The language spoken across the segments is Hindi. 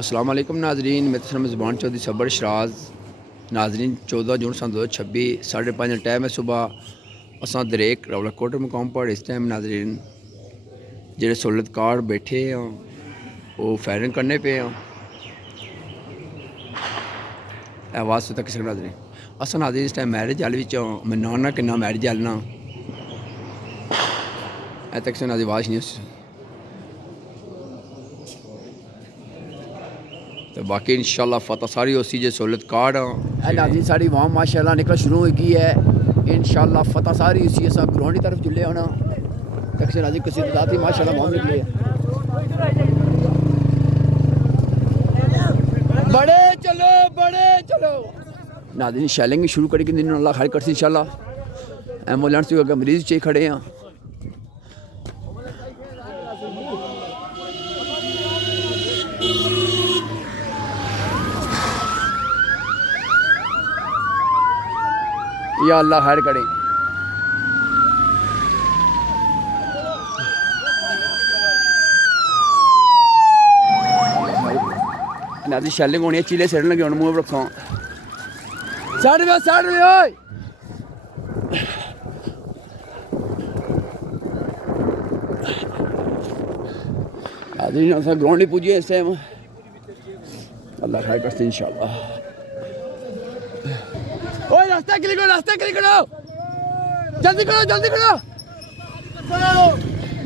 अस्सलाम वालेकुम नाजरीन, मैं तस्लीम ज़ुबान चौधरी सबर शराज। नाजरीन 14 जून सन 2026 5:30 टाइम है सुबह। असा दरेक रवलाकोट मुकाम पर इस टाइम नाजरीन जेह्ड़े सहूलतकार बैठे हैं वो फायरिंग करने पे हैं। आवाज़ से तक नाजरीन असा नाजरीन इस टाइम मैरिज हाल बिच मैं नाना किन्ना मैरिज हाल ना तक से नाजी आवाज़ नहीं तो बाकी इंशाल्लाह फतह सारी उसी जो सहूलत कार्ड नाजी साड़ी वाम माशाल्लाह निकल शुरू हो गई है। इंशाल्लाह फतह सारी उसी असा ग्राउंड की तरफ चले होना तक से नाजी किसी दाती माशाल्लाह वाम निकली है। बड़े चलो नाजी शैलिंग शुरू करेगी दिन अल्लाह खैर करसी इंशाल्लाह। एम्बुलेंस भी अगर मरीज चाहिए खड़े हैं। या अल्लाह खैर करे। नाजी शैलिंग होनी है चीले सेड़न लगे मुँह रखो साढ़े नाजी ग्राउंड ही पूजिए इस टाइम अल्लाह खैर करते इंशाल्लाह। रास्ता क्लिक करो जल्दी करो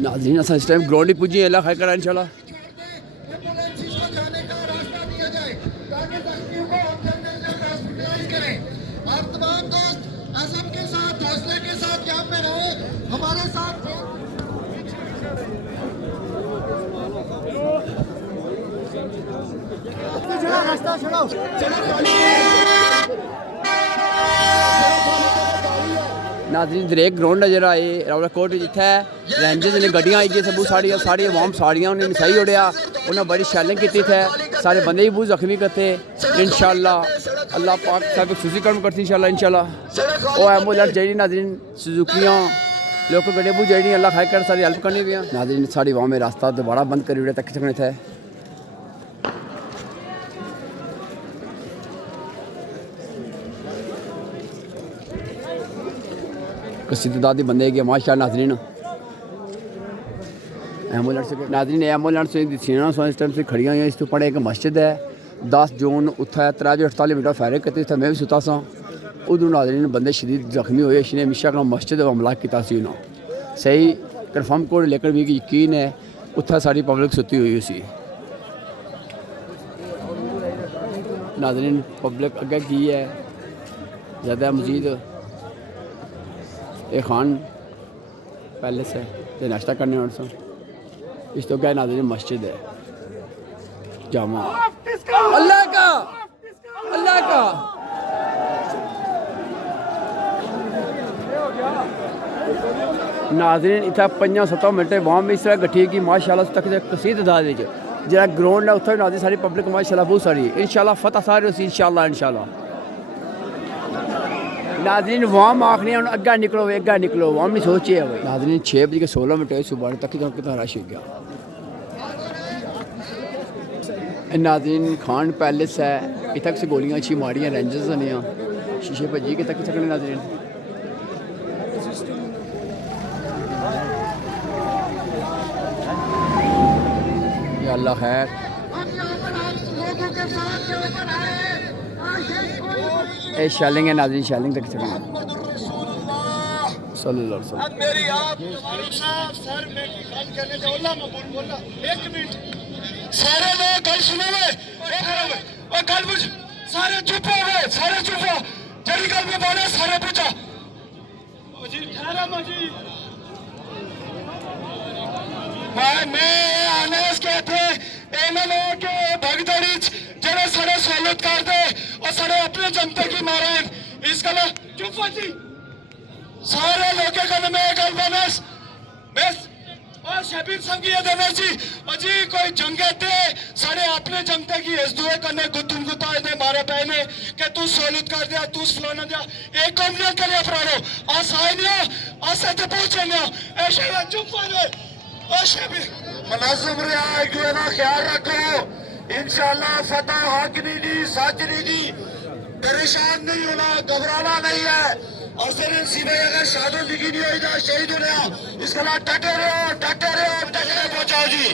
नाज़रीन असा इस टाइम ग्राउंड ही पुजी अल्लाह खैर करा इंशाल्लाह। नाज़रीन दरेक ग्राउंड नजर आए रवलाकोट जिथे रेंजर्स ने गड्डियां आई सब साड़ी अवाम साड़ियां उन्हें मिसाई उड़िया उन्हें बड़ी शैलिंग की थे सारे बंदे ही बहुत जख्मी करते इंशाल्लाह अल्लाह पाक सब खुशी कर्म करती इंशाल्लाह। वो एम्बुलेंस जी नाज़रीन सुजुकियाँ लोग गड्डियाँ बहुत जी अल्लाह खैर कर सारी हेल्प करनी भी नाज़रीन साड़ी अवाम में रास्ता दोबारा बंद करी उड़े तक सकने थे। कसी तादाद बंदे गए माशा नाजरीन एम्बुलेंस एम्बुलेंस सीना इस टाइम से खड़िया हुई इस तो पड़े एक मस्जिद है 10 जून उत्थे 348 मीटर फायरिंग करती उत्थे मैं भी सुता सा उदू नाजरीन बंदे शदीद जख्मी हुए इसने मिशा का मस्जिद हमला किया सही कन्फर्म कोड लेकर भी यकीन है उत्थे सारी पब्लिक सुती हुई सी नाजरीन पब्लिक अगे की है ज़्यादा मजीद ये खान पैलेस है ये नाश्ता करने और इस तो क्या नाज़रीन मस्जिद है जामा अल्लाह का नाज़रीन इतना 5-7 मिनट वाम इस तरह गठी की माशाल्लाह तक कसी तादाद जरा ग्राउंड है उत्थे नाज़रीन सारी पब्लिक माशाल्लाह बहुत सारी इंशाल्लाह फतह सारी उसी इंशाल्लाह नाज़रीन वाम आखनी अग्गा निकलो वाम नहीं सोचे है भाई नाज़रीन 6:16 सुबह तक कितना रश हो गया। नाज़रीन खान पैलेस है इतक से गोलियां अच्छी मारियां रेंजर्स ने शीशे भजी के तक सकने नाज़रीन या अल्लाह खैर ए शैलिंग है नाज़रीन शैलिंग तक सकना सल्लल्लाहु अलैहि वसल्लम मेरी आप सर में गल करने दे अल्लाह मैं बोलना 1 मिनट सारे लोग गल सुनो वे ओ गल बुझ सारे चुप हो गए जड़ी गल में बोले सारे पूछा जी ठहरा मजी मैं आने इसके थे इन्होंने के भगदड़ी जड़े सारे सहूलत कर दे और सारे अपने जनता की मारे इस गल चुप जी सारे लोग गल में गल बनस बस और शबीर संगी देना जी अजी कोई जंगे थे सारे अपने जनता की इस दुए करने गुत्तुम गुत्ता दे मारे पहने कि तू सहूलत कर दिया तू फलाना दिया एक कम ना करे अपराधो आस आए नहीं आस ते पहुंचे नहीं ऐसे चुप हो गए और शबीर मुनाजिम रिया ना ख्याल रखो इंशाल्लाह फतह हक दी सच दी। परेशान नहीं होना, घबराना नहीं है। और फिर सीधे अगर शहादत लिखी नहीं हुई तो शहीद होने इसके लिए डटे रहो, डटे रहो, डटे पहुंचाओ जी।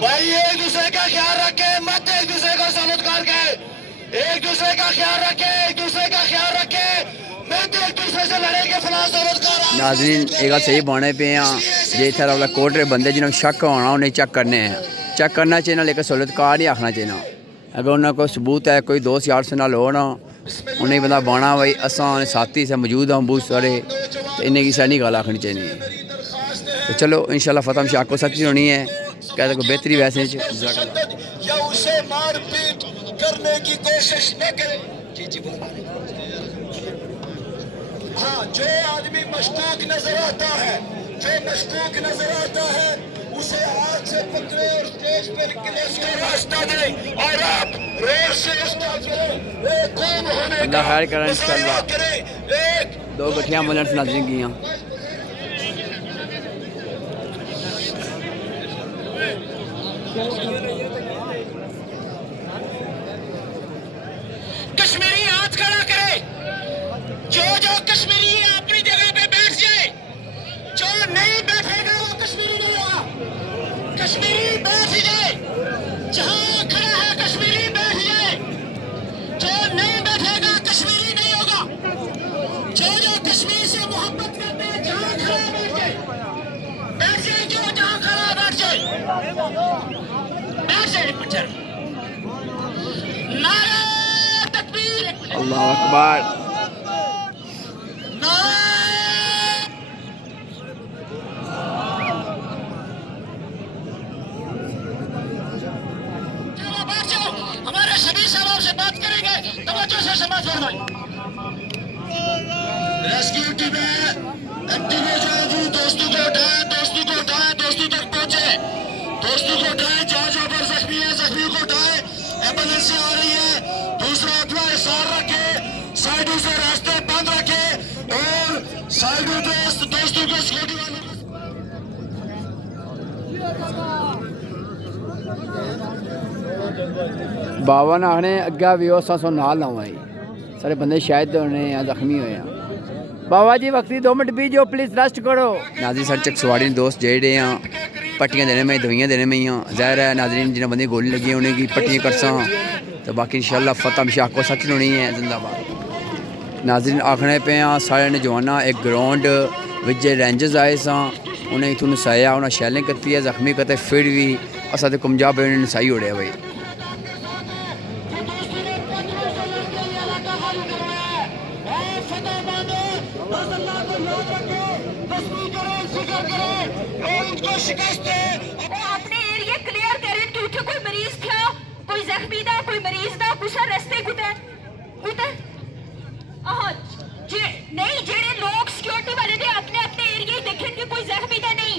भाई एक दूसरे का ख्याल रखे, मत एक दूसरे को सलूट करके, एक दूसरे का ख्याल रखे, एक दूसरे का ख्याल रखे, मत एक दूसरे से लड़ेंगे फलां सलूट कर। नाज़रीन एक गल सही बने पे हैं जे इत्थे रौला कोट रहे बंदे जिन्होंने शक होना उन्हें चेक करने हैं, चेक करना चाहिए, लेकिन सहूलतकार नहीं आखना चाहिए। अगर उन्हें कोई सबूत है, कोई दोस्त यार से नाल हो ना, उन्हें बंदा बाना भाई असां साथी से मौजूद हैं बहुत सारे, तो इन्हें की सही गल आखनी चाहिए। तो चलो इंशाल्लाह फतह शाह को सच्ची होनी है, कहते को बेहतरी वैसे या उसे मार पीट करने की कोशिश न करे। हाँ, जो आदमी मशकूक नजर आता है, जो मशकूक नजर आता है, उसे हाथ से पकड़े और स्टेज पर निकले, उसको रास्ता दे और आप रोड से स्टार्ट करें। एक कौम होने अल्लाह खैर करे इंशाल्लाह। एक दो गठियां एम्बुलेंस नाज़रीन की हैं। कश्मीरी हाथ खड़ा करे, जो कश्मीरी है अपनी जगह पे बैठ जाए, जो नहीं बैठेगा वो कश्मीरी नहीं होगा। कश्मीरी बैठ जाए, जहां खड़ा है कश्मीरी बैठ जाए, जो नहीं बैठेगा कश्मीरी नहीं होगा। जो कश्मीर से मोहब्बत करते हैं जहां खड़ा बैठ जाए, बैठ जाए, जो जहां खड़ा बैठ जाए, बैठ जाए। नारा तकबीर, अल्लाह अकबर। हमारे सभी साहब से बात करेंगे, तवज्जो से समाज फरमाइए। रेस्क्यू टीम एक्टिव हो जाए जी, दोस्तों को उठाए, दोस्तों को उठाए, दोस्तों तक पहुंचे, दोस्तों को उठाए, जहाँ जहाँ पर जख्मी है जख्मी को उठाए, एम्बुलेंस आ रही है। दूसरा अपना हिसार रखे, साइडों से रास्ते बंद रखे और साइडों दोस्तों को सिक्योरिटी वालों बाबा ने आखने अग्गा भी उस नाल लावा जी, सारे बंदे शायद होने या जख्मी हुए हैं। बाबा जी वक्ती 2 मिनट भी जो प्लीज़ रेस्ट करो। नाज़रीन सारे चकसवाड़ी दोस्त जेड़े हैं पट्टियाँ देने में, दवाइयाँ देने में ही हाँ, ज़ाहिर है नाज़रीन जिन्हें बंदे गोली लगी उन्हें की पट्टियाँ करसा, तो बाकी इंशाल्लाह फतह शाह को सच होनी है। जिंदाबाद। नाज़रीन आखने पे हैं सारे नौजवान एक ग्राउंड विच रेंजर्स आए सा, उन्हें इतों नसाया, उन्हें शैलिंग करती है, जख्मी करते, फिर भी असा तो कमजा पे उन्हें नसाई उड़े भाई। अपने एरिया क्लियर करें कि उठे कोई मरीज था, कोई जख्मी था, कोई मरीज था, कुछ रास्ते कुते कुते जे नहीं जेड़े लोग सिक्योरिटी वाले थे अपने अपने एरिया ही देखें कि कोई जख्मी था नहीं।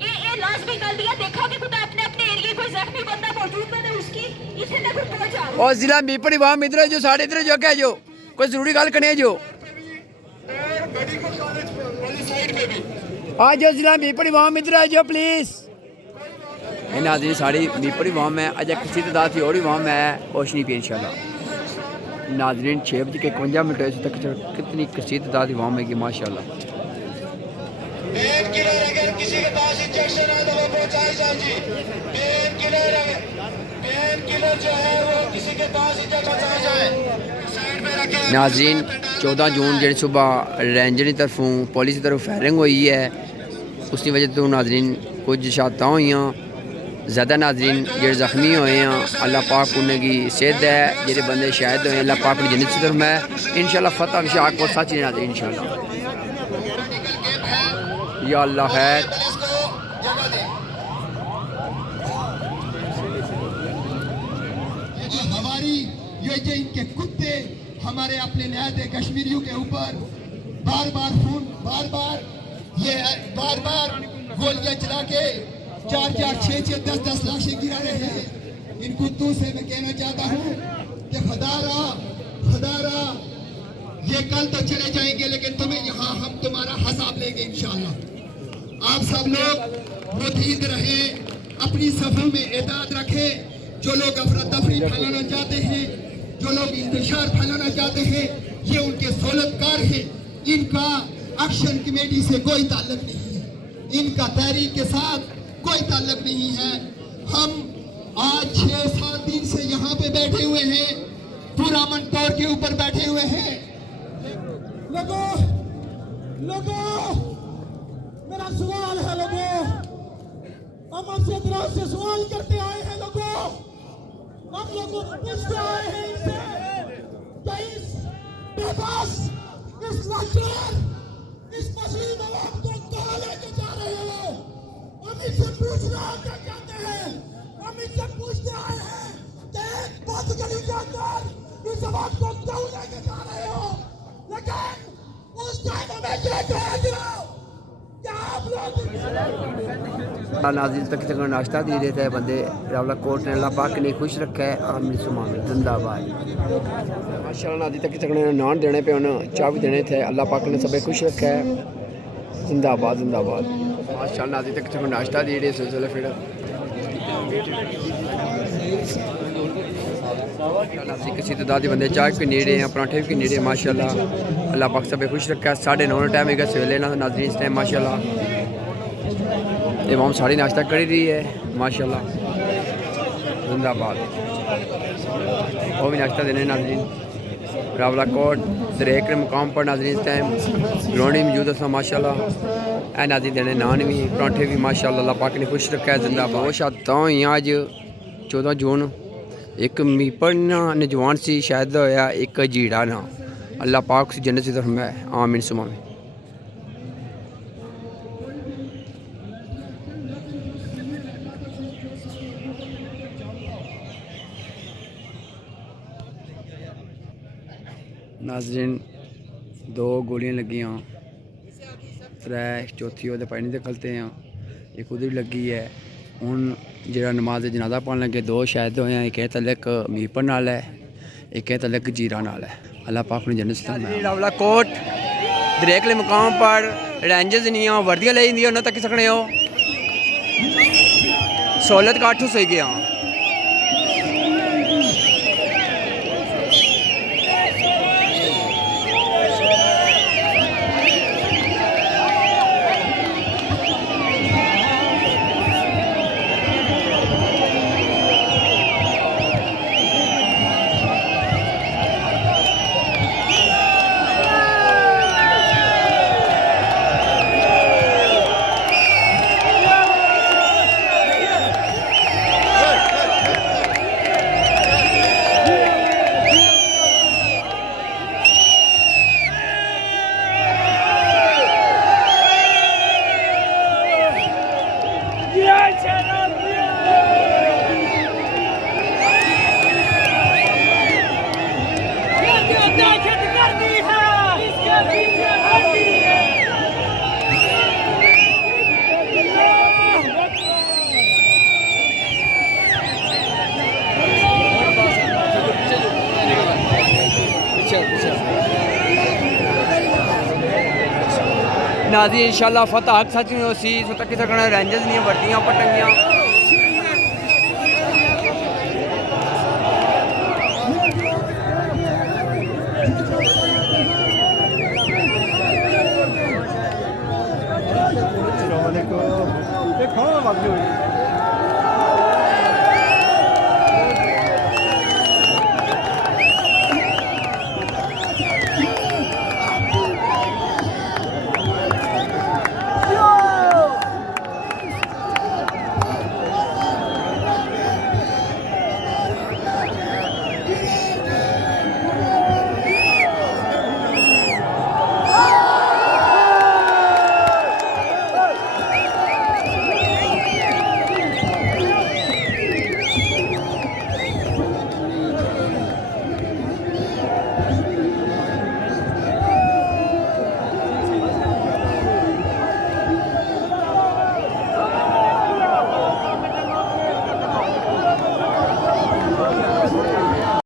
ये लाजमी गल दिया देखा कि कुते अपने अपने एरिया कोई जख्मी बंदा मौजूद था उसकी इसे ना कोई पहुंचा। और जिला मीपड़ी वहां इधर जो साढ़े इधर जो क्या जो कोई जरूरी गल करने जो आज जो जिला मीपड़ी वहां इधर आ जाओ प्लीज। नाज़रीन साड़ी मीपड़ी वहां में अज किसी तादाद थी और वहां में कुछ नहीं पी इंशाल्लाह। नाज़रीन 6:51 तक कितनी कसी तादाद वहां में की माशाल्लाह। अगर किसी के पास इंजेक्शन है तो वो पहुंचाई जाए जी। पेन किलर जो है वो किसी के पास इंजेक्शन पहुंचाई जाए। साइड पे रखे। नाज़रीन 14 जून जी सुबह रेंजर की तरफों पुलिस की तरफ फायरिंग हुई है, उसकी वजह तो नाज़रीन कुछ शहादत हुई, ज़्यादा नाज़रीन जो जख्मी हुए हैं अल्लाह पाक उन्हें की सेहत है, जेडे बंदे शायद हुए अल्लाह पाक की जन्नत की तरफ है इंशाल्लाह। फतह शाह को सच नहीं नाज़रीन इंशाल्लाह। या अल्लाह खैर। हमारी ये इनके कुत्ते हमारे अपने न्याय कश्मीरियों के ऊपर बार बार गोलियां चला के 4-4, 6-6, 10-10 लाशें गिरा रहे हैं। इन कुत्तों से मैं कहना चाहता हूँ कि खुदारा ये कल तो चले जाएंगे, लेकिन तुम्हें यहाँ हम तुम्हारा हिसाब लेंगे इंशाल्लाह। आप सब लोग मुतहिद रहे, अपनी सफों में एताद रखें। जो लोग अफरा तफरी फैलाना चाहते हैं, जो लोग इंतशार फैलाना चाहते हैं, ये उनके सहूलतकार हैं। इनका एक्शन कमेटी से कोई ताल्लुक नहीं है, इनका तहरीक के साथ कोई ताल्लुक नहीं है। हम आज 6-7 दिन से यहाँ पे बैठे हुए हैं, पुरामन तौर के ऊपर बैठे हुए हैं। लोगों मेरा सवाल है, हम से तरह से सवाल करते आए हैं। हम लोगों को पूछते आए हैं इनसे, इस बेबस, इस लाचार, इस मजलूम आवाम को कहाँ लेके जा रहे हो? हम इससे पूछना क्या चाहते हैं, हम इससे पूछते आए हैं कि एक बंद गली के अंदर इस आवाम को क्यों लेके जा रहे हो? लेकिन उस टाइम हमें क्या कहा दिया? क्या आप लोग नाज़रीन तक तक नाश्ता दे देता है बंदे रावला कोट ने अल्लाह पाक ने खुश रखा है। आमिर सुमान जिंदाबाद। माशाल्लाह नाज़रीन तक तक नान देने पे उन्हें चाय भी देने थे। अल्लाह पाक ने सबे खुश रखा है। जिंदाबाद जिंदाबाद। माशाल्लाह नाज़रीन तक तक नाश्ता दे रहे सिलसिला फिर नाज़रीन किसी तादाद बंदे चाय भी नीड़े हैं, पराठे भी नीड़े। माशाल्लाह अल्लाह पाक सबे खुश रखा है। 9:30 टाइम है सवेले ना नाज़रीन इस टाइम माशाल्लाह इमाम साड़ी नाश्ता कर रही है माशाल्लाह जिंदाबाद। वो भी नाश्ता देने नाज़रीन रावला कोट दरेक के मुकाम पर नाज़रीन इस टाइम ग्राउंड मौजूद है माशाल्लाह। ए नाज़रीन देने नान भी पराठे भी माशाल्लाह अल्लाह पाक ने खुश रखा है जिंदाबाद। वो शादा हुई अज 14 जून। एक मीपर ना नौजवान सी शायद होया, एक जीड़ा ना अल्लाह पाक से जन्नत से तरफ है। आमीन सुमा में नाज़रीन 2 गोलियां लगियां, 3 चौथी वो पानी दे खलते हैं, एक उधर लगी है। हूँ जो नमाज जनाजा पाने लगे 2 शायद होए हैं, एक तलक मीपर नाल है, एक तलक जीरा नाल है। अल्लाह पाक ने जन्नत से रावला कोट दरेकले मुकाम पर रेंजर्स नहीं वर्दियाँ ले उन्होंने तक सकने हो सहूलत का 8 सही गया। नाज़रीन इंशाल्लाह फतह हक सच में उसी तक सकना रेंजर्स नहीं वर्दियाँ पटंगियाँ देखो